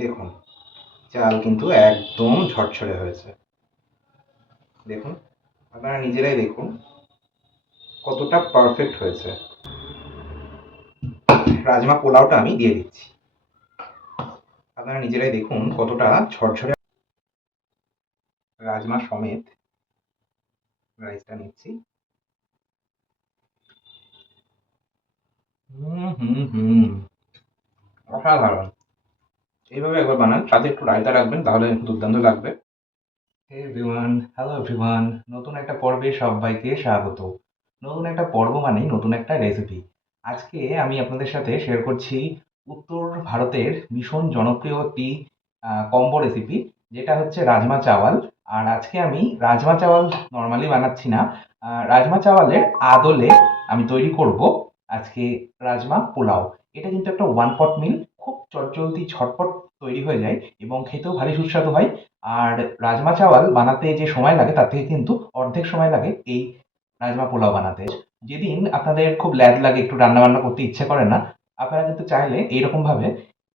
দেখুন, চাল কিন্তু একদম ঝরঝরে হয়েছে। দেখুন, আপনারা নিজেরাই দেখুন কতটা পারফেক্ট হয়েছে। রাজমা পোলাওটা আমি দিয়ে দিচ্ছি। আপনারা নিজেরাই দেখুন কতটা ঝরঝরে। রাজমা সমেত রাইসটা নিচ্ছি। হুম হুম হুম, অসাধারণ। এইভাবে একবার বানান, সাথে একটু রায়তা রাখবেন, তাহলে দুর্দান্ত লাগবে। হে এভরিওয়ান, হ্যালো এভরিওয়ান, নতুন একটা পর্বে সবাইকে স্বাগত। নতুন একটা পর্ব মানেই নতুন একটা রেসিপি। আজকে আমি আপনাদের সাথে শেয়ার করছি উত্তর ভারতের ভীষণ জনপ্রিয় একটি কম্বো রেসিপি, যেটা হচ্ছে রাজমা চাওয়াল। আর আজকে আমি রাজমা চাওয়াল নর্মালি বানাচ্ছি না, রাজমা চাওয়ালের আদলে আমি তৈরি করব আজকে রাজমা পোলাও। এটা কিন্তু একটা ওয়ান পট মিল, খুব চটজলদি ঝটপট তৈরি হয়ে যায় এবং খেতেও ভারী সুস্বাদু হয়। আর রাজমা চাওয়াল বানাতে যে সময় লাগে তার থেকে কিন্তু অর্ধেক সময় লাগে এই রাজমা পোলাও বানাতে। যেদিন আপনাদের খুব ল্যাদ লাগে, একটু রান্না বান্না করতে ইচ্ছে করে না, আপনারা কিন্তু চাইলে এইরকম ভাবে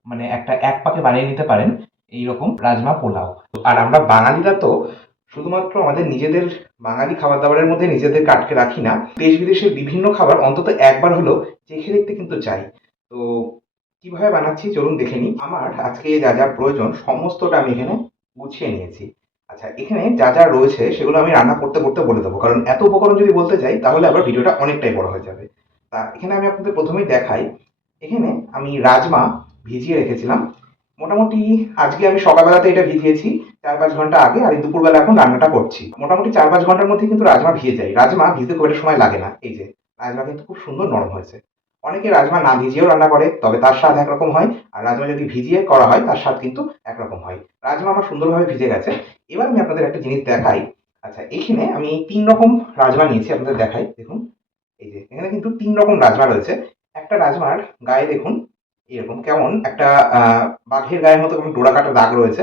মানে একটা এক পাকে বানিয়ে নিতে পারেন এইরকম রাজমা পোলাও। আর আমরা বাঙালিরা তো শুধুমাত্র আমাদের নিজেদের বাঙালি খাবার দাবারের মধ্যে নিজেদেরকে আটকে রাখি না, দেশ বিদেশের বিভিন্ন খাবার অন্তত একবার হলেও চেখে দেখতে কিন্তু চাই। তো কিভাবে বানাচ্ছি চলুন দেখে নিই। আমার আজকে যা যা প্রয়োজন সমস্তটা আমি এখানে গুছিয়ে নিয়েছি। আচ্ছা, এখানে যা যা রয়েছে সেগুলো আমি রান্না করতে করতে বলে দেবো, কারণ এত উপকরণ যদি বলতে যাই তাহলে আবার ভিডিওটা অনেকটাই বড় হয়ে যাবে। তা এখানে আমি আপনাদের প্রথমেই দেখাই। এখানে আমি রাজমা ভিজিয়ে রেখেছিলাম মোটামুটি। আজকে আমি সকালবেলাতে এটা ভিজিয়েছি 4-5 ঘন্টা আগে, আর এই দুপুরবেলা এখন রান্নাটা করছি। মোটামুটি 4-5 ঘন্টার মধ্যে কিন্তু রাজমা ভিজে যায়। রাজমা ভিজতে খুব একটা সময় লাগে না। এই যে রাজমা কিন্তু খুব সুন্দর নরম হয়েছে। অনেকে রাজমা না ভিজিয়েও রান্না করে, তবে তার স্বাদ একরকম হয়। আর রাজমা যদি ভিজিয়ে করা হয় তার স্বাদ কিন্তু একরকম হয়। রাজমা আমার সুন্দরভাবে ভিজে গেছে। এবার আমি আপনাদের একটা জিনিস দেখাই। আচ্ছা, এখানে আমি 3 রকম রাজমা নিয়েছি, আপনাদের দেখাই। দেখুন, এই যে এখানে কিন্তু 3 রকম রাজমা রয়েছে। একটা রাজমার গায়ে দেখুন এরকম কেমন একটা বাঘের গায়ের মতো কেমন ডোরা কাটা দাগ রয়েছে।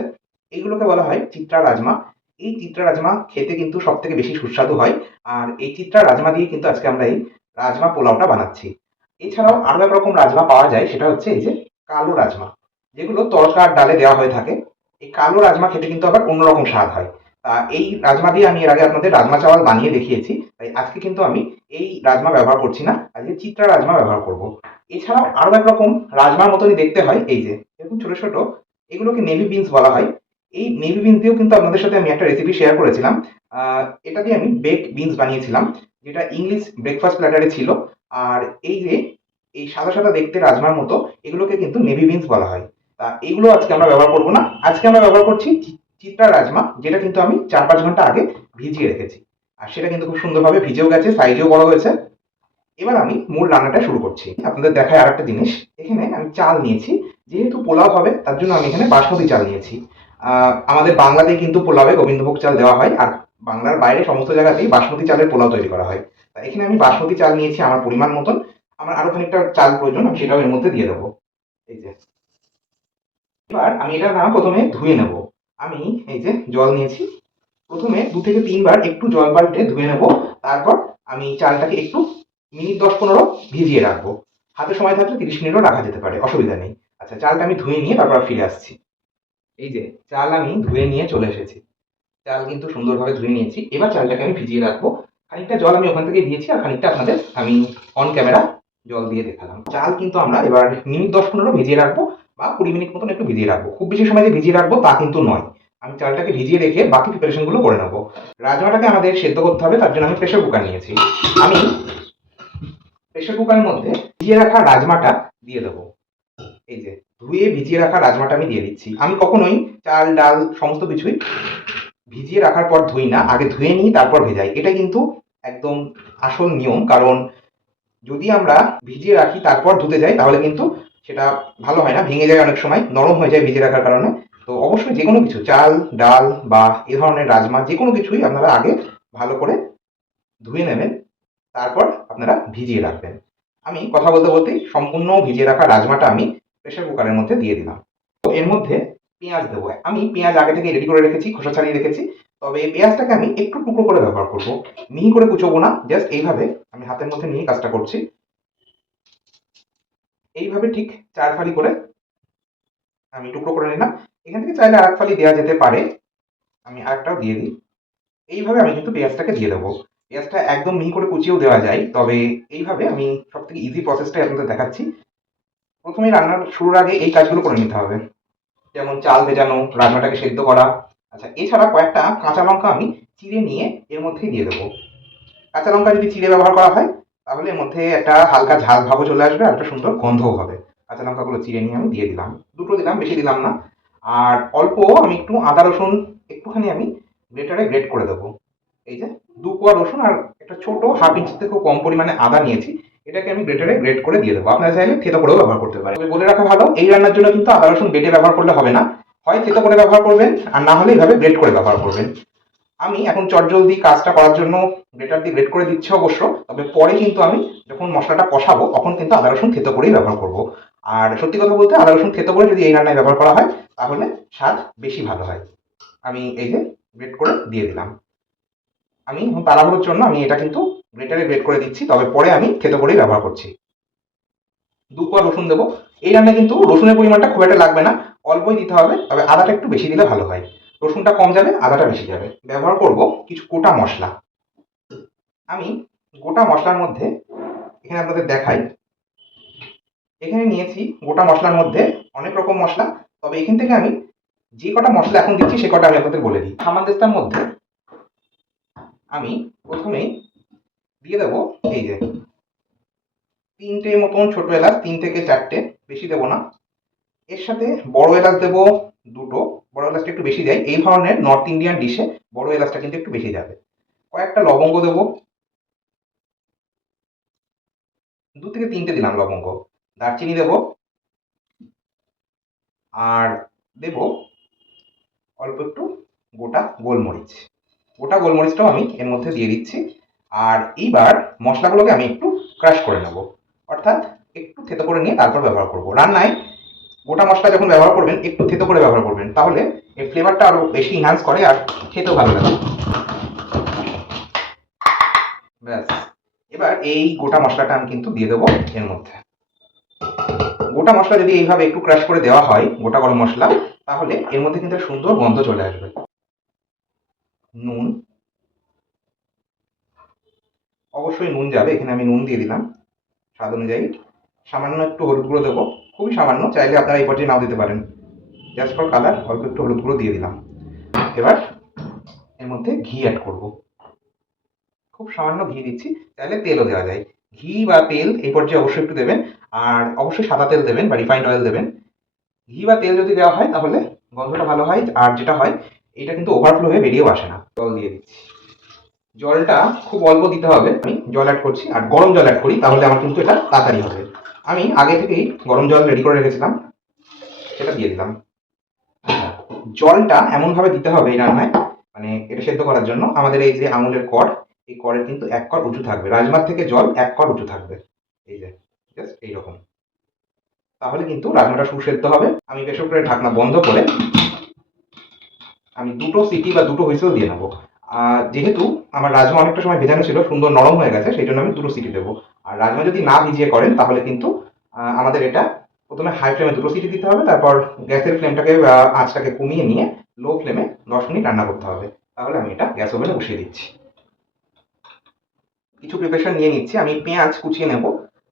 এইগুলোকে বলা হয় চিত্রা রাজমা। এই চিত্রা রাজমা খেতে কিন্তু সব থেকে বেশি সুস্বাদু হয়। আর এই চিত্রা রাজমা দিয়ে কিন্তু আজকে আমরা এই রাজমা পোলাওটা বানাচ্ছি। এছাড়াও আরো এক রকম রাজমা পাওয়া যায়, সেটা হচ্ছে এই যে কালো রাজমা, যেগুলো তড়কা আর ডালে দেওয়া হয়ে থাকে। এই কালো রাজমা খেতে কিন্তু আবার অন্যরকম স্বাদ হয়। তা এই রাজমা দিয়ে আমি এর আগে আপনাদের রাজমা চাওয়াল বানিয়ে দেখিয়েছি, তাই আজকে কিন্তু আমি এই রাজমা ব্যবহার করছি না, আজকে চিত্রা রাজমা ব্যবহার করব। এছাড়াও আরো এক রকম রাজমার মতনই দেখতে হয়, এই যে এরকম ছোট ছোট, এগুলোকে নেভি বিনস বলা হয়। এই নেভি বিনস দিয়েও কিন্তু আপনাদের সাথে আমি একটা রেসিপি শেয়ার করেছিলাম। এটা দিয়ে আমি বেক বিনস বানিয়েছিলাম, যেটা ইংলিশ ব্রেকফাস্ট প্ল্যাটারে ছিল। আর এই যে এই সাদা সাদা দেখতে রাজমার মতো, এগুলোকে কিন্তু নেভি বিনস বলা হয়। তা এগুলো আজকে আমরা ব্যবহার করব না, আজকে আমরা ব্যবহার করছি চিত্রা রাজমা, যেটা কিন্তু আমি 4-5 ঘন্টা আগে ভিজিয়ে রেখেছি। আর সেটা কিন্তু খুব সুন্দরভাবে ভিজেও গেছে, সাইজেও বড় হয়েছে। এবার আমি মূল রান্নাটা শুরু করছি। আপনাদের দেখায় আর একটা জিনিস, এখানে আমি চাল নিয়েছি। যেহেতু পোলাও হবে তার জন্য আমি এখানে বাসমতি চাল নিয়েছি। আমাদের বাংলাতে কিন্তু পোলাওয়ে গোবিন্দভোগ চাল দেওয়া হয়, আর বাংলার বাইরে সমস্ত জায়গাতেই বাসমতি চালের পোলাও তৈরি করা হয়। তা এখানে আমি বাসমতি চাল নিয়েছি আমার পরিমাণ মতন। আমার আরো খানিকটা চাল প্রয়োজন, আমি সেটাও এর মধ্যে দিয়ে দেবো। এই যে এবার আমি এটা না প্রথমে ধুয়ে নেব। আমি এই যে জল নিয়েছি, প্রথমে 2 থেকে 3 বার একটু জল পাল্টে ধুয়ে নেব। তারপর আমি চালটাকে একটু মিনিট 10-15 ভিজিয়ে রাখবো। হাতে সময় থাকলে 30 মিনিটও রাখা যেতে পারে, অসুবিধা নেই। আচ্ছা, চালটা আমি ধুয়ে নিয়ে তারপর ফিরে আসছি। এই যে চাল আমি ধুয়ে নিয়ে চলে এসেছি। চাল কিন্তু সুন্দরভাবে ধুয়ে নিয়েছি। এবার চালটাকে আমি ভিজিয়ে রাখবো। খানিকটা জল আমি ওখান থেকে দিয়েছি, আর খানিকটা আপনাদের আমি অন ক্যামেরা জল দিয়ে দেখালাম। চাল কিন্তু আমরা এবার মিনিট 10-15 ভিজিয়ে রাখবো, বা 20 মিনিট মতন একটু ভিজিয়ে রাখবো। খুব বেশি সময় যে ভিজিয়ে রাখবো তা কিন্তু নয়। আমি চালটাকে ভিজিয়ে রেখে বাকি প্রিপারেশন গুলো করে নেবো। রাজমাটাকে আমাদের সেদ্ধ করতে হবে, তার জন্য আমি প্রেশার কুকার নিয়েছি। আমি প্রেশার কুকারের মধ্যে ভিজিয়ে রাখা রাজমাটা দিয়ে দেবো। এই যে ধুয়ে ভিজিয়ে রাখা রাজমাটা আমি দিয়ে দিচ্ছি। আমি কখনোই চাল ডাল সমস্ত কিছুই ভিজিয়ে রাখার পর ধুই না, আগে ধুয়ে নিই তারপর ভেজাই। এটা কিন্তু একদম আসল নিয়ম, কারণ যদি আমরা ভিজিয়ে রাখি তারপর ধুতে যাই তাহলে কিন্তু সেটা ভালো হয় না, ভেঙে যায়, অনেক সময় নরম হয়ে যায় ভিজিয়ে রাখার কারণে। তো অবশ্যই যে কোনো কিছু চাল ডাল বা এ ধরনের রাজমা যে কোনো কিছুই আপনারা আগে ভালো করে ধুয়ে নেবেন, তারপর আপনারা ভিজিয়ে রাখবেন। আমি কথা বলতে বলতেই সম্পূর্ণ ভিজিয়ে রাখা রাজমাটা আমি প্রেশার কুকারের মধ্যে দিয়ে দিলাম। তো এর মধ্যে পেঁয়াজ দেবো। আমি পেঁয়াজ আগে থেকে রেডি করে রেখেছি, খোসা ছাড়িয়ে রেখেছি। তবে পেঁয়াজটাকে আমি একটু টুকরো করে ব্যবহার করব, মিহি করে কুচোবো না, জাস্ট এইভাবে আমি হাতের মধ্যে নিয়ে কাজটা করছি। এইভাবে ঠিক 4 ফালি করে আমি টুকরো করে নিলাম। এখান থেকে চাইলে আরেক ফালি দেওয়া যেতে পারে, আমি আরেকটাও দিয়ে দিই। এইভাবে আমি কিন্তু পেঁয়াজটাকে দিয়ে দেবো। পেঁয়াজটা একদম মিহি করে কুচিয়েও দেওয়া যায়, তবে এইভাবে আমি সব থেকে ইজি প্রসেসটাই আপনাদের দেখাচ্ছি। প্রথমেই রান্নার শুরুর আগে এই কাজগুলো করে নিতে হবে, যেমন চাল ভেজানো, রান্নাটাকে সেদ্ধ করা। আচ্ছা, এছাড়া কয়েকটা কাঁচা লঙ্কা আমি চিড়ে নিয়ে এর মধ্যেই দিয়ে দেবো। কাঁচা লঙ্কা যদি চিড়ে ব্যবহার করা হয় তাহলে এর মধ্যে একটা হালকা ঝাল ভাবও চলে আসবে আর একটা সুন্দর গন্ধও হবে। কাঁচা লঙ্কাগুলো চিড়ে নিয়ে আমি দিয়ে দিলাম, দুটো দিলাম, বেশি দিলাম না। আর অল্প আমি একটু আদা রসুন একটুখানি আমি গ্রেটারে গ্রেট করে দেবো। এই যে 2 কোয়া রসুন আর একটা ছোট হাফ ইঞ্চি থেকেও কম পরিমাণে আদা নিয়েছি, এটাকে আমি গ্রেটারে গ্রেট করে দিয়ে দেবো। আপনারা চাইলে থেতো করেও ব্যবহার করতে পারেন। তবে বলে রাখা ভালো, এই রান্নার জন্য কিন্তু আদা রসুন বেটে ব্যবহার করলে হবে না, হয় থেতো করে ব্যবহার করবেন আর না হলে এইভাবে গ্রেট করে ব্যবহার করবেন। আমি এখন চটজলদি কাজটা করার জন্য গ্রেটার দিয়ে গ্রেট করে দিচ্ছি অবশ্য, তবে পরে কিন্তু আমি যখন মশলাটা কষাবো তখন কিন্তু আদা রসুন থেতো করেই ব্যবহার করব। আর সত্যি কথা বলতে আদা রসুন থেতো করে যদি এই রান্নায় ব্যবহার করা হয় তাহলে স্বাদ বেশি ভালো হয়। আমি এই যে গ্রেট করে দিয়ে দিলাম। আমি তাড়াহুড়োর জন্য আমি এটা কিন্তু গ্রেটারে গ্রেট করে দিচ্ছি, তবে পরে আমি থেতো করেই ব্যবহার করছি। 2 কোয়া রসুন দেবো। এই রান্নায় কিন্তু রসুনের পরিমাণটা খুব একটা লাগবে না, অল্পই দিতে হবে, তবে আদাটা একটু বেশি দিলে ভালো হয়। রসুনটা কম যাবে, আদাটা বেশি যাবে। ব্যবহার করব কিছু গোটা মশলা। আমি গোটা মশলার মধ্যে এখানে আপনাদের দেখাই, এখানে নিয়েছি গোটা মশলার মধ্যে অনেক রকম মশলা, তবে এখান থেকে আমি যে কটা মশলা এখন দিচ্ছি সে কটা আমি আপনাদের বলে দিই। হামানদিস্তার মধ্যে আমি প্রথমেই দিয়ে দেবো এই যে 3টে মতন ছোট এলাচ, 3 থেকে 4টে, বেশি দেবো না। এর সাথে বড় এলাচ দেবো 2টো, বড় এলাচটা একটু বেশি দেয় এই ধরনের নর্থ ইন্ডিয়ান ডিশে, বড় এলাচটা কিন্তু একটু বেশি যাবে। কয়েকটা লবঙ্গ দেবো, 2 থেকে 3টে দিলাম লবঙ্গ। দারচিনি দেবো, আর দেবো অল্প একটু গোটা গোলমরিচ। গোটা গোলমরিচটাও আমি এর মধ্যে দিয়ে দিচ্ছি। আর এইবার মশলাগুলোকে আমি একটু ক্রাশ করে নেব, অর্থাৎ একটু থেতো করে নিয়ে তারপর ব্যবহার করব। রান্নায় গোটা মশলা যখন ব্যবহার করবেন একটু থেতো করে ব্যবহার করবেন, তাহলে এর ফ্লেভারটা আরও বেশি ইনহ্যান্স করে আর খেতেও ভালো লাগে। ব্যাস, এবার এই গোটা মশলাটা আমি কিন্তু দিয়ে দেবো এর মধ্যে। গোটা মশলা যদি এইভাবে একটু ক্রাশ করে দেওয়া হয়, গোটা গরম মশলা, তাহলে এর মধ্যে কিন্তু সুন্দর গন্ধ চলে আসবে। নুন, অবশ্যই নুন যাবে, এখানে আমি নুন দিয়ে দিলাম স্বাদ অনুযায়ী। সামান্য একটু হলুদ গুঁড়ো দেবো, খুবই সামান্য, চাইলে আপনারা এই পর্যায়ে নাও দিতে পারেন। জাস্ট ফর কালার অল্প একটু হলুদ গুঁড়ো দিয়ে দিলাম। এবার এর মধ্যে ঘি অ্যাড করব, খুব সামান্য ঘি দিচ্ছি, চাইলে তেলও দেওয়া যায়। ঘি বা তেল এই পর্যায়ে অবশ্যই একটু দেবেন, আর অবশ্যই সাদা তেল দেবেন বা রিফাইন্ড অয়েল দেবেন। ঘি বা তেল যদি দেওয়া হয় তাহলে গন্ধটা ভালো হয়, আর যেটা হয় এটা কিন্তু ওভারফ্লো হয়ে বেরিয়েও আসে না। জল দিয়ে দিচ্ছি, জলটা খুব অল্প দিতে হবে। আমি জল অ্যাড করছি, আর গরম জল অ্যাড করি, তাহলে আমার কিন্তু এটা তাড়াতাড়ি হবে। আমি আগে থেকেই গরম জল রেডি করে রেখেছিলাম, সেটা দিয়ে দিলাম। জলটা এমনভাবে দিতে হবে এই রান্নায়, মানে এটা সেদ্ধ করার জন্য আমাদের এই যে আঙুলের কড়, এই কড়ের কিন্তু 1 কড় উঁচু থাকবে, রাজমার থেকে জল 1 কড় উঁচু থাকবে। এই যে জাস্ট এইরকম, তাহলে কিন্তু রাজমাটা সুসেদ্ধ হবে। আমি প্রেসার কুকারের ঢাকনা বন্ধ করে আমি 2টো সিটি বা 2টো হুইসেল দিয়ে নেবো। যেহেতু আমার রাজমা অনেকটা সময় ভেজানো ছিল, সুন্দর নরম হয়ে গেছে, সেই জন্য আমি 2টো সিটি দেবো। আর রাজমা যদি না ভিজিয়ে করেন তাহলে কিন্তু আমাদের এটা প্রথমে হাই ফ্লেমে 2টো সিটি দিতে হবে, তারপর গ্যাসের ফ্লেমটাকে বা আঁচটাকে কমিয়ে নিয়ে লো ফ্লেমে 10 মিনিট রান্না করতে হবে। তাহলে আমি এটা গ্যাস ওভেনে বসিয়ে দিচ্ছি। কিছু প্রিপারেশন নিয়ে নিচ্ছি। আমি পেঁয়াজ কুচিয়ে নেব,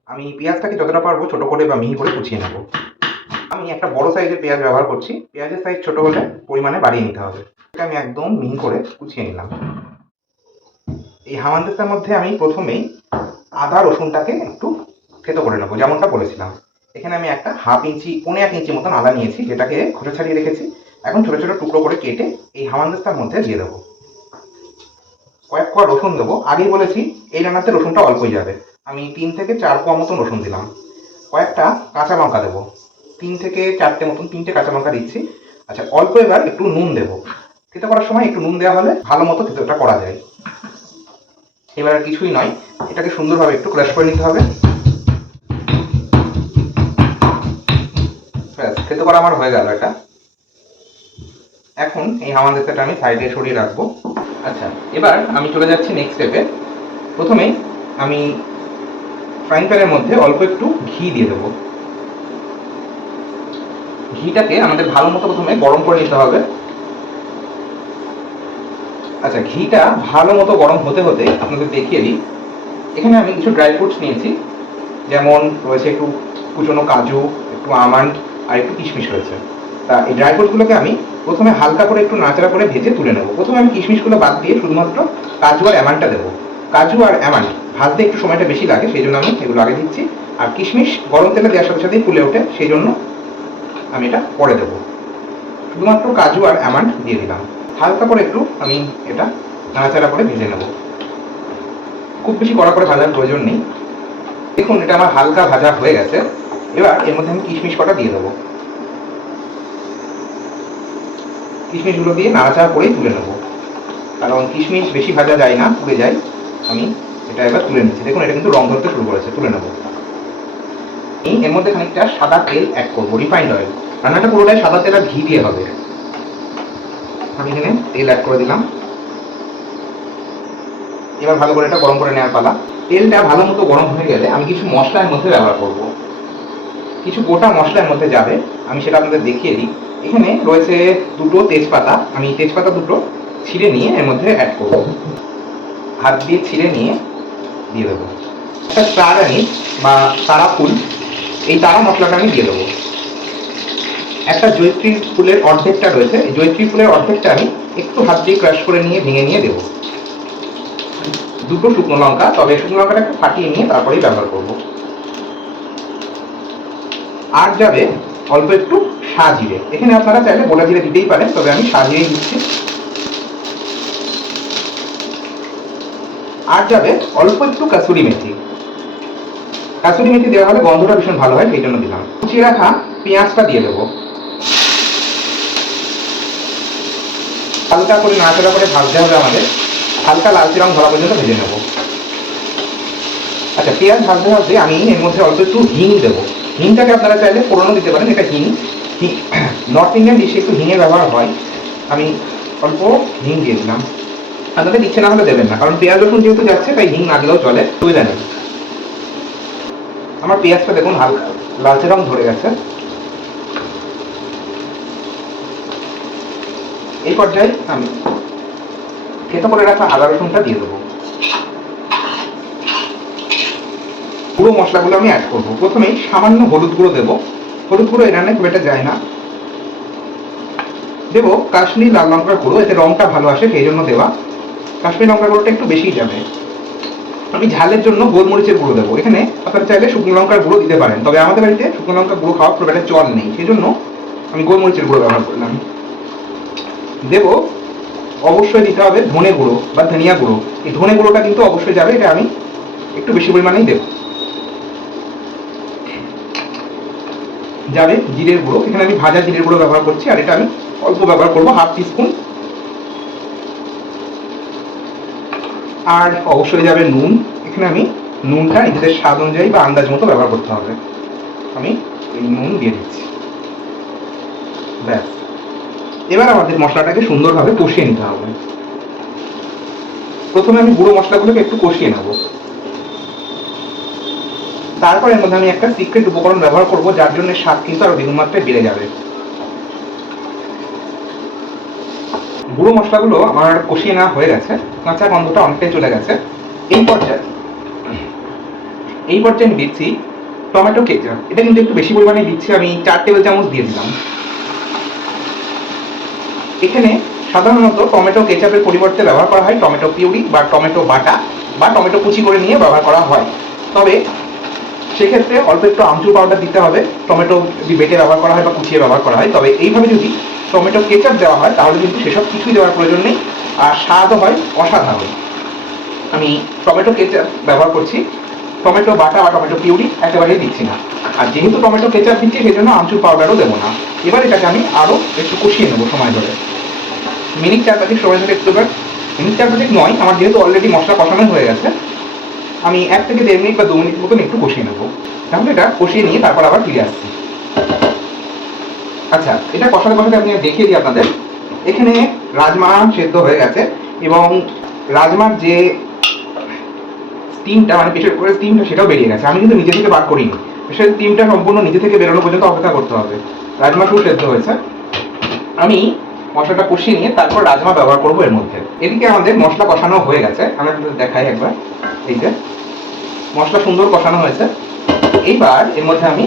আমি পেঁয়াজটাকে যতটা পারবো ছোট করে বা মিহি করে কুচিয়ে নেব। আমি একটা বড় সাইজের পেঁয়াজ ব্যবহার করছি, পেঁয়াজের সাইজ ছোট হলে পরিমাণে বাড়িয়ে নিতে হবে। এটা আমি একদম মিহি করে কুচিয়ে নিলাম। এই হামানদিস্তার মধ্যে আমি প্রথমেই আদা রসুনটাকে একটু থেতো করে নেবো, যেমনটা বলেছিলাম। এখানে আমি একটা হাফ ইঞ্চি, 1.5 ইঞ্চি মতন আদা নিয়েছি, যেটাকে খোসা ছাড়িয়ে রেখেছি। এখন ছোটো ছোটো টুকরো করে কেটে এই হামানদিস্তার মধ্যে দিয়ে দেবো। কয়েক কোয়া রসুন দেবো, আগেই বলেছি এই রান্নাতে রসুনটা অল্পই যাবে। আমি 3 থেকে 4 কোয়া মতন রসুন দিলাম। কয়েকটা কাঁচা লঙ্কা দেবো, 3 থেকে 4টে মতন, 3টে কাঁচা লঙ্কা দিচ্ছি। আচ্ছা, অল্প এবার একটু নুন দেবো। থেতো করার সময় একটু নুন দেওয়া হলে ভালো মতো থেতোটা করা যায়। এবার আর কিছুই নয়, এটাকে সুন্দরভাবে একটু ক্রাশ করে নিতে হবে। ব্যাস, থেতো করা আমার হয়ে গেল এটা। এখন এই হামানদিস্তাটা আমি সাইডে সরিয়ে রাখবো। আচ্ছা, এবার আমি চলে যাচ্ছি নেক্সট স্টেপে। প্রথমেই আমি ফ্রাইং প্যানের মধ্যে অল্প একটু ঘি দিয়ে দেবো। ঘিটাকে আমাদের ভালো মতো প্রথমে গরম করে নিতে হবে। আচ্ছা, ঘিটা ভালো মতো গরম হতে হতে আপনাদের দেখিয়ে দিই। এখানে আমি কিছু ড্রাই ফ্রুটস নিয়েছি, যেমন রয়েছে একটু কুচনো কাজু, একটু আমন্ড আর একটু কিশমিশ রয়েছে। তা এই ড্রাই ফ্রুটসগুলোকে আমি প্রথমে হালকা করে একটু নাড়াচাড়া করে ভেজে তুলে নেব। প্রথমে আমি কিশমিশগুলো বাদ দিয়ে শুধুমাত্র কাজু আর আমন্ডটা দেবো। কাজু আর আমন্ড ভাজতে একটু সময়টা বেশি লাগে, সেই জন্য আমি এগুলো আগে দিচ্ছি। আর কিশমিশ গরম তেলে দেওয়ার সাথে সাথেই ফুলে ওঠে, সেই জন্য আমি এটা পরে দেবো। শুধুমাত্র কাজু আর আমন্ড দিয়ে দিলাম। হালকা করে একটু আমি এটা নাড়াচাড়া করে ভেজে নেব। খুব বেশি কড়া করে ভাজার প্রয়োজন নেই। দেখুন, এটা আমার হালকা ভাজা হয়ে গেছে। এবার এর মধ্যে আমি কিশমিশ কটা দিয়ে দেবো। কিশমিশগুলো দিয়ে নাড়াচাড়া করেই তুলে নেব, কারণ কিশমিশ বেশি ভাজা যায় না, পুড়ে যায়। আমি এটা এবার তুলে নিচ্ছি। দেখুন, এটা কিন্তু রং ধরতে শুরু করেছে, তুলে নেব। এর মধ্যে খানিকটা সাদা তেল অ্যাড করবো, রিফাইন্ড অয়েল। রান্নাটা পুরোটাই সাদা তেল আর ঘি দিয়ে হবে। আমি এখানে তেল অ্যাড করে দিলাম। এবার ভালো করে এটা গরম করে নেওয়ার পালা। তেলটা ভালো মতো গরম হয়ে গেলে আমি কিছু মশলার মধ্যে ব্যবহার করব। কিছু গোটা মশলার মধ্যে যাবে, আমি সেটা আপনাদের দেখিয়ে দিই। এখানে রয়েছে দুটো তেজপাতা। আমি তেজপাতা দুটো ছিঁড়ে নিয়ে এর মধ্যে অ্যাড করব। হাত দিয়ে ছিঁড়ে নিয়ে দিয়ে দেবো। একটা স্টার আনিস বা তারা ফুল, এই তারা মশলাটা আমি দিয়ে দেবো। একটা জয়ত্রী ফুলের অর্ধেকটা রয়েছে, এই জয়ত্রী ফুলের অর্ধেকটা আমি একটু হাত দিয়ে ক্রাশ করে নিয়ে ভেঙে নিয়ে দেবো। দুটো শুকনো লঙ্কা, তবে শুকনো লঙ্কাটা একটু ফাটিয়ে নিয়ে তারপরেই ব্যবহার করব। আর যাবে অল্প একটু সাজিরে। এখানে আপনারা চাইলে গোটা জিরে দিতেই পারেন, তবে আমি সাজিরেই দিচ্ছি। আর যাবে অল্প একটু কাসুরি মেথি। কাসুরি মেথি দেওয়া হলে গন্ধটা ভীষণ ভালো হয়, সেই জন্য দিলাম। কুচিয়ে রাখা পেঁয়াজটা দিয়ে দেবো। হালকা করে নাড়াচাড়া করে ভাজতে হবে আমাদের, হালকা লালচে রং ধরা পর্যন্ত ভেজে নেব। আচ্ছা, পেঁয়াজ ভাজতে ভাজতে আমি এর মধ্যে অল্প একটু হিং দেবো। হিংটাকে আপনারা চাইলে ফোড়নও দিতে পারেন। এটা হিং, নর্থ ইন্ডিয়ান ডিশে একটু হিঙের ব্যবহার হয়। আমি অল্প হিং দিয়ে দিলাম। আপনাদের ইচ্ছে না হলে দেবেন না, কারণ পেঁয়াজ রসুন যেহেতু যাচ্ছে, তাই হিং না দিলেও চলে, সুবিধা নেই। আমার পেঁয়াজটা দেখুন হালকা লালচে রং ধরে গেছে। এই পর্যায়ে আমি থেতো করে রাখা আদা রসুনটা দিয়ে দেবো। পুরো মশলাগুলো আমি অ্যাড করবো। প্রথমেই সামান্য হলুদ গুঁড়ো দেবো। হলুদ গুঁড়ো এই রান্নায় খুব একটা যায় না। দেবো কাশ্মীরি লাল লঙ্কার গুঁড়ো, এতে রংটা ভালো আসে, সেই জন্য দেওয়া। কাশ্মীরি লঙ্কার গুঁড়োটা একটু বেশিই যাবে। আমি ঝালের জন্য গোলমরিচের গুঁড়ো দেবো। এখানে আপনারা চাইলে শুকনো লঙ্কার গুঁড়ো দিতে পারেন, তবে আমাদের বাড়িতে শুকনো লঙ্কার গুঁড়ো খাওয়া খুব একটা চল নেই, সেই জন্য আমি গোলমরিচের গুঁড়ো ব্যবহার করলাম। দেবো অবশ্যই দিতে হবে ধনে গুঁড়ো বা ধনিয়া গুঁড়ো। এই ধনে গুঁড়োটা কিন্তু অবশ্যই যাবে, এটা আমি একটু বেশি পরিমাণেই দেবো। যাবে জিরের গুঁড়ো। এখানে আমি ভাজা জিরের গুঁড়ো ব্যবহার করছি, আর এটা আমি অল্প ব্যবহার করবো, হাফ টিস্পুন। আর অবশ্যই যাবে নুন। এখানে আমি নুনটা নিজেদের স্বাদ অনুযায়ী বা আন্দাজ মতো ব্যবহার করতে হবে। আমি এই নুন দিয়ে দিচ্ছি। ব্যাস, এবার আমাদের মশলাটাকে সুন্দরভাবে কষিয়ে নিতে হবে। প্রথমে আমি গুঁড়ো মশলাগুলোকে একটু কষিয়ে নেব। তারপর এর মধ্যে আমি একটা সিক্রেট উপকরণ ব্যবহার করব, যার জন্য স্বাদ কিন্তু আরো দ্বিগুণ মাত্রায় বেড়ে যাবে। গুঁড়ো মশলাগুলো আমার কষিয়ে নেওয়া হয়ে গেছে, কাঁচা গন্ধটা অনেকটাই চলে গেছে। এই পর্যায়ে আমি দিচ্ছি টমেটো কেচাপ। এটা কিন্তু একটু বেশি পরিমাণে দিচ্ছি, আমি 4 টেবিল চামচ দিয়ে দিলাম। এখানে সাধারণত টমেটো কেচাপের পরিবর্তে ব্যবহার করা হয় টমেটো পিউরি বা টমেটো বাটা বা টমেটো কুচি করে নিয়ে ব্যবহার করা হয়। তবে সেক্ষেত্রে অল্প একটু আমচুর পাউডার দিতে হবে। টমেটো যদি বেটে ব্যবহার করা হয় বা কুচিয়ে ব্যবহার করা হয়, তবে এইভাবে যদি টমেটো কেচাপ দেওয়া হয় তাহলে কিন্তু সেসব কিছুই দেওয়ার প্রয়োজন নেই, আর স্বাদও হয় অসাধারণ। আমি টমেটো কেচাপ ব্যবহার করছি, টমেটো বাটা বা টমেটো পিউরি একেবারেই দিচ্ছি না। আর যেহেতু টমেটো কেচাপ দিচ্ছি, সেই জন্য আমচুর পাউডারও দেবো না। এবার এটাকে আমি আরও একটু কষিয়ে নেবো সময় ধরে। মিনিট 4-5 সময় ধরে একটু, এবার মিনিট 4-5 নয়, আমার যেহেতু অলরেডি মশলা কষানো হয়ে গেছে, আমি 1 থেকে 1.5 মিনিট বা 2 মিনিট মতন একটু কষিয়ে নেবো। তাহলে এটা কষিয়ে নিয়ে তারপর আবার ফিরে আসছি। আচ্ছা, এটা কষাতে কষাতে আমি দেখিয়ে দিই আপনাদের। এখানে রাজমা সেদ্ধ হয়ে গেছে এবং রাজমার যে স্টিমটা, মানে প্রেশার কুকারের স্টিমটা, সেটাও বেরিয়ে গেছে। আমি কিন্তু নিজে থেকে বার করিনি, প্রেশার স্টিমটা সম্পূর্ণ নিজে থেকে বেরোনো পর্যন্ত অপেক্ষা করতে হবে। রাজমাটাও সেদ্ধ হয়েছে। আমি মশলাটা কষিয়ে নিয়ে তারপর রাজমা ব্যবহার করবো এর মধ্যে। এদিকে আমাদের মশলা কষানো হয়ে গেছে, আমি আপনাদের দেখাই একবার। এই যে মশলা সুন্দর কষানো হয়েছে। এইবার এর মধ্যে আমি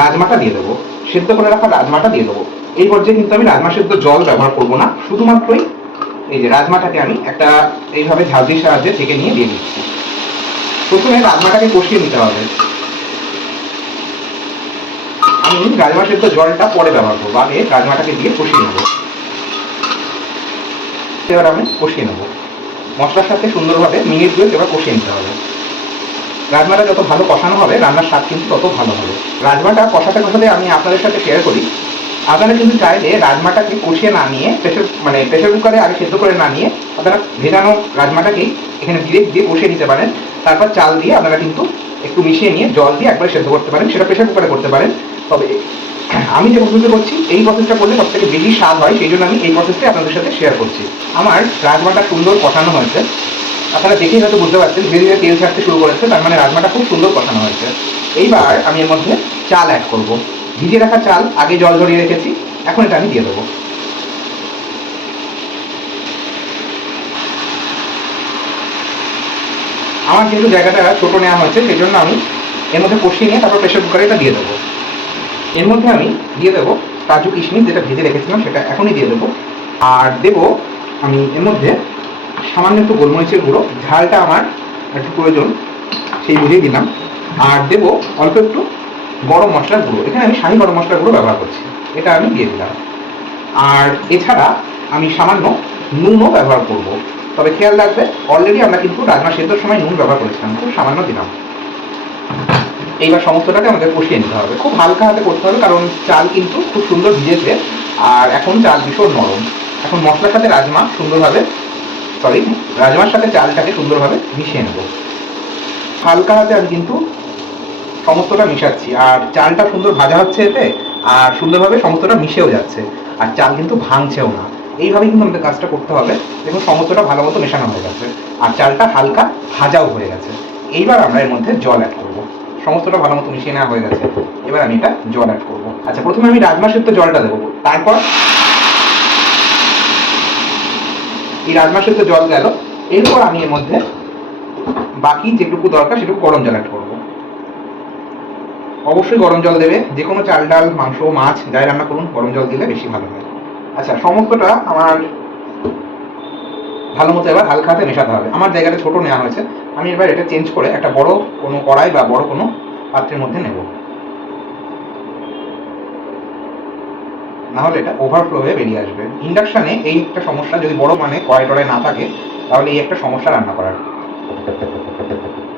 রাজমাটা দিয়ে দেবো, সেদ্ধ করে রাখা রাজমাটা দিয়ে দেবো। এই পর্যায়ে কিন্তু আমি রাজমা সেদ্ধ জল ব্যবহার করবো না, শুধুমাত্রই এই যে রাজমাটাকে আমি একটা এইভাবে ঝাঁঝরির সাহায্যে ছেঁকে নিয়ে দিয়ে দিচ্ছি। প্রথমে রাজমাটাকে কষিয়ে নিতে হবে। আমি রাজমা সেদ্ধ জলটা পরে ব্যবহার করবো, আগে রাজমাটাকে দিয়ে কষিয়ে নেবো। এবার আমি কষিয়ে নেবো মশলার সাথে সুন্দরভাবে, মিনিট দুয়েক এবার কষিয়ে নিতে হবে। রাজমাটা যত ভালো কষানো হবে রান্নার স্বাদ কিন্তু তত ভালো হবে। রাজমাটা কষাতে কষাতে আমি আপনাদের সাথে শেয়ার করি, আপনারা কিন্তু চাইলে রাজমাটাকে কষিয়ে না নিয়ে প্রেশার কুকারে আগে সেদ্ধ করে না নিয়ে আপনারা ভেজানো রাজমাটাকেই এখানে ডিরেক্ট দিয়ে কষিয়ে নিতে পারেন। তারপর চাল দিয়ে আপনারা কিন্তু একটু মিশিয়ে নিয়ে জল দিয়ে একবার সেদ্ধ করতে পারেন, সেটা প্রেশার কুকারে করতে পারেন। তবে আমি যে প্রসেসটা করছি এই প্রসেসটা করলে সব থেকে বেশি স্বাদ হয়, সেই জন্য আমি এই প্রসেসটাই আপনাদের সাথে শেয়ার করছি। আমার রাজমাটা সুন্দর কষানো হয়েছে, আপনারা দেখেই হয়তো বুঝতে পারছেন ধীরে ধীরে তেল ছাড়তে শুরু করেছে, তার মানে রাজমাটা খুব সুন্দর কষানো হয়েছে। এইবার আমি এর মধ্যে চাল অ্যাড করব। ভিজিয়ে রাখা চাল আগে জল ঝরিয়ে রেখেছি, এখন এটা আমি দিয়ে দেবো। আমার যেহেতু জায়গাটা ছোট নেওয়া হয়েছে সেই জন্য আমি এর মধ্যে কষিয়ে নিয়ে তারপর প্রেশার কুকারে এটা দিয়ে দেবো। এর মধ্যে আমি দিয়ে দেবো কাজু কিশমিশ, যেটা ভেজে রেখেছিলাম সেটা এখনই দিয়ে দেবো। আর দেবো আমি এর মধ্যে সামান্য একটু গোলমরিচের গুঁড়ো, ঝালটা আমার একটু প্রয়োজন সেই বুঝেই দিলাম। আর দেবো অল্প একটু গরম মশলার গুঁড়ো, এখানে আমি শাহি গরম মশলার গুঁড়ো ব্যবহার করছি, এটা আমি দিয়ে দিলাম। আর এছাড়া আমি সামান্য নুনও ব্যবহার করব, তবে খেয়াল রাখবে অলরেডি আমরা কিন্তু রাজমা সেদ্ধর সময় নুন ব্যবহার করেছিলাম, খুব সামান্য দিলাম। এইবার সমস্তটাকে আমাদের কষিয়ে নিতে হবে, খুব হালকা হাতে করতে হবে, কারণ চাল কিন্তু খুব সুন্দর ভিজেছে আর এখন চাল ভীষণ নরম। এখন মশলার সাথে রাজমার সাথে চালটাকে সুন্দরভাবে মিশিয়ে নেব। হালকা হাতে আমি কিন্তু সমস্তটা মিশাচ্ছি, আর চালটা সুন্দর ভাজা হচ্ছে এতে, আর সুন্দরভাবে সমস্তটা মিশেও যাচ্ছে, আর চাল কিন্তু ভাঙছেও না। এইভাবেই কিন্তু আমাদের কাজটা করতে হবে। দেখুন সমস্তটা ভালো মতো মেশানো হয়ে গেছে আর চালটা হালকা ভাজাও হয়ে গেছে। এইবার আমরা এর মধ্যে জল অ্যাড করবো। সমস্তটা ভালো মতো মিশিয়ে নেওয়া হয়ে গেছে, এবার আমি এটা জল অ্যাড করবো। আচ্ছা, প্রথমে আমি রাজমা সেদ্ধ জলটা দেবো, তারপর এই রাজমা সেদ্ধ জল গেল, এরপর আমি এর মধ্যে বাকি যেটুকু দরকার সেটুকু গরম জল অ্যাড করবো। অবশ্যই গরম জল দেবে, যে কোনো চাল ডাল মাংস মাছ যাই রান্না করুন গরম জল দিলে বেশি ভালো হয়। আচ্ছা, সমস্তটা আমার ভালো মতো এবার হালকা হাতে মেশাতে হবে। আমার জায়গাটা ছোট নেওয়া হয়েছে, আমি এবার এটা চেঞ্জ করে একটা বড় কোনো কড়াই বা বড় কোনো পাত্রের মধ্যে নেব, নাহলে এটা ওভারফ্লো হয়ে বেরিয়ে আসবে। ইন্ডাকশানে এই একটা সমস্যা, যদি বড় মানে কড়াই টড়াই না থাকে তাহলে এই একটা সমস্যা রান্না করার।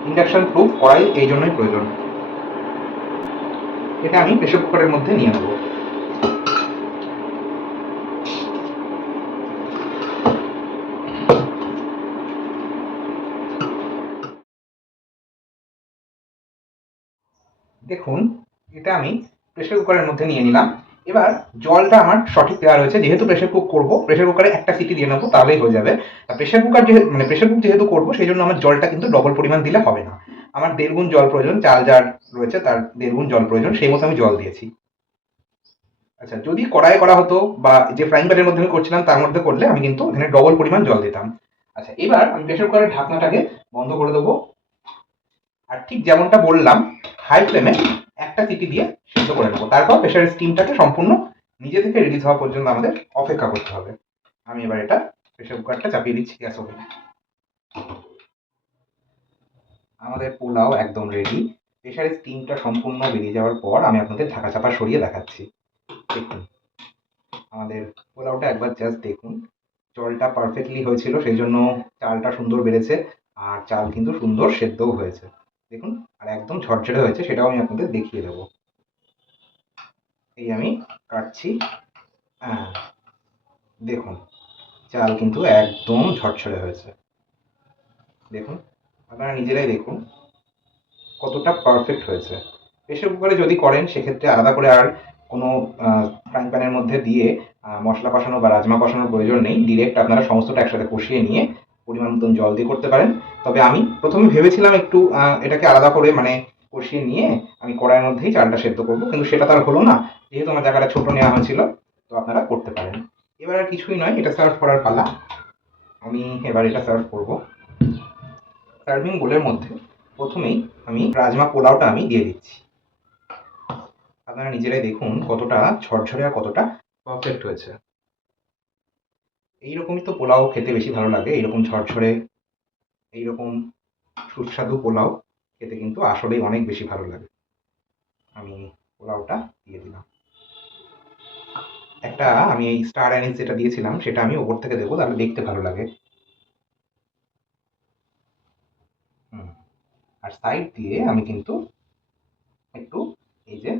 ইন্ডাকশন প্রুফ কড়াই এই জন্যই প্রয়োজন। এটা আমি প্রেসার কুকারের মধ্যে নিয়ে নেব। দেখুন এটা আমি প্রেসার কুকারের মধ্যে নিয়ে নিলাম। এবার জলটা আমার সঠিক দেওয়া রয়েছে, যেহেতু প্রেসার কুক করবো প্রেসার কুকারে একটা সিটি দিয়ে নেবো তাহলেই হয়ে যাবে। প্রেসার কুকার যেহেতু প্রেসার কুক যেহেতু করবো সেই জন্য আমার জলটা কিন্তু ডবল পরিমাণ দিলে হবে না, আমার 1.5 গুণ জল প্রয়োজন। চাল যার রয়েছে তার 1.5 গুণ জল প্রয়োজন, সেই মতো আমি জল দিয়েছি। আচ্ছা, যদি কড়াইয়ে করা হতো বা যে ফ্রাইং প্যানের মধ্যে আমি করছিলাম তার মধ্যে করলে আমি কিন্তু এখানে ডবল পরিমাণ জল দিতাম। আচ্ছা, এবার আমি প্রেসার কুকারের ঢাকনাটাকে বন্ধ করে দেবো, আর ঠিক যেমনটা বললাম হাই ফ্লেমে একটা সিটি দিয়ে সিদ্ধ করে নেবো। তারপর প্রেসারের স্টিমটাকে সম্পূর্ণ নিজে থেকে রিলিজ হওয়া পর্যন্ত আমাদের অপেক্ষা করতে হবে। আমি এবার এটা প্রেসার কুকারটা চাপিয়ে দিচ্ছি গ্যাস ওভেনে। আমাদের পোলাও একদম রেডি। প্রেসারের স্টিমটা সম্পূর্ণ বেরিয়ে যাওয়ার পর আমি আপনাদের ঢাকা চাপা সরিয়ে দেখাচ্ছি। দেখুন আমাদের পোলাওটা একবার জাস্ট দেখুন, জলটা পারফেক্টলি হয়েছিল সেই জন্য চালটা সুন্দর বেড়েছে, আর চাল কিন্তু সুন্দর সেদ্ধও হয়েছে দেখুন, আর একদম ঝরঝরে হয়েছে, সেটাও আমি আপনাদের দেখিয়ে দেবো। এই আমি কাটছি, হ্যাঁ দেখুন চাল কিন্তু একদম ঝরঝরে হয়েছে। দেখুন আপনারা নিজেরাই দেখুন কতটা পারফেক্ট হয়েছে। প্রেসার কুকারে যদি করেন সেক্ষেত্রে আলাদা করে আর কোনো ফ্রাইং প্যানের মধ্যে দিয়ে মশলা কষানো বা রাজমা কষানোর প্রয়োজন নেই, ডিরেক্ট আপনারা সমস্তটা একসাথে কষিয়ে নিয়ে পরিমাণ মতন জল দিয়ে করতে পারেন। তবে আমি প্রথমে ভেবেছিলাম একটু এটাকে আলাদা করে কষিয়ে নিয়ে আমি কড়াইয়ের মধ্যেই চালটা সেদ্ধ করবো, কিন্তু সেটা তার হলো না, যেহেতু আমার জায়গাটা ছোট নেওয়া হয়েছিল, তো আপনারা করতে পারেন। এবার আর কিছুই নয়, এটা সার্ভ করার পালা। আমি এবার এটা সার্ভ করব। সার্ভিং বোলের মধ্যে প্রথমেই আমি রাজমা পোলাওটা আমি দিয়ে দিচ্ছি। আপনারা নিজেরাই দেখুন কতটা ঝরঝরে আর কতটা পারফেক্ট হয়েছে। এইরকমই তো পোলাও খেতে বেশি ভালো লাগে, এইরকম ঝরঝরে, এইরকম সুস্বাদু পোলাও খেতে কিন্তু আসলেই অনেক বেশি ভালো লাগে। আমি পোলাওটা দিয়ে দিলাম। একটা আমি এই স্টার অ্যানিস যেটা দিয়েছিলাম সেটা আমি ওপর থেকে দেবো, তাহলে দেখতে ভালো লাগে। হুম। আর সাইড দিয়ে আমি কিন্তু একটু এই যে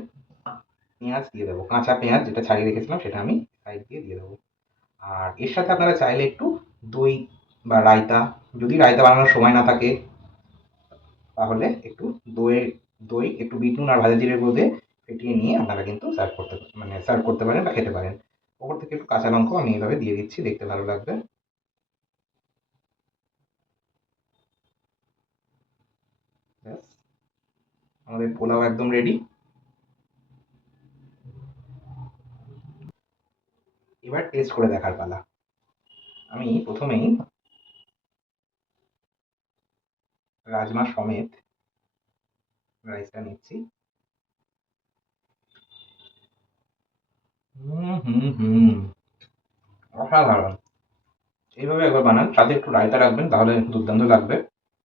পেঁয়াজ দিয়ে দেবো, কাঁচা পেঁয়াজ যেটা ছাড়িয়ে রেখেছিলাম সেটা আমি সাইড দিয়ে দেবো। আর এর সাথে আপনারা চাইলে একটু দই বা রায়তা, যদি রায়তা বানানোর সময় না থাকে তাহলে একটু দই একটু বিট নুন আর ভাজা জিরে গুঁড়ো দিয়ে ফেটিয়ে নিয়ে আপনারা কিন্তু সার্ভ করতে পারেন বা খেতে পারেন। ওপর থেকে একটু কাঁচা লঙ্কাও আমি এইভাবে দিয়ে দিচ্ছি, দেখতে ভালো লাগবে। ব্যাস, আমাদের পোলাও একদম রেডি। এবার টেস্ট করে দেখার পালা। আমি প্রথমেই রাজমা সমেত রাইসটা নিচ্ছি। হুম হুম হুম, অসাধারণ। এইভাবে একবার বানান, সাথে একটু রায়তা রাখবেন, তাহলে দুর্দান্ত লাগবে।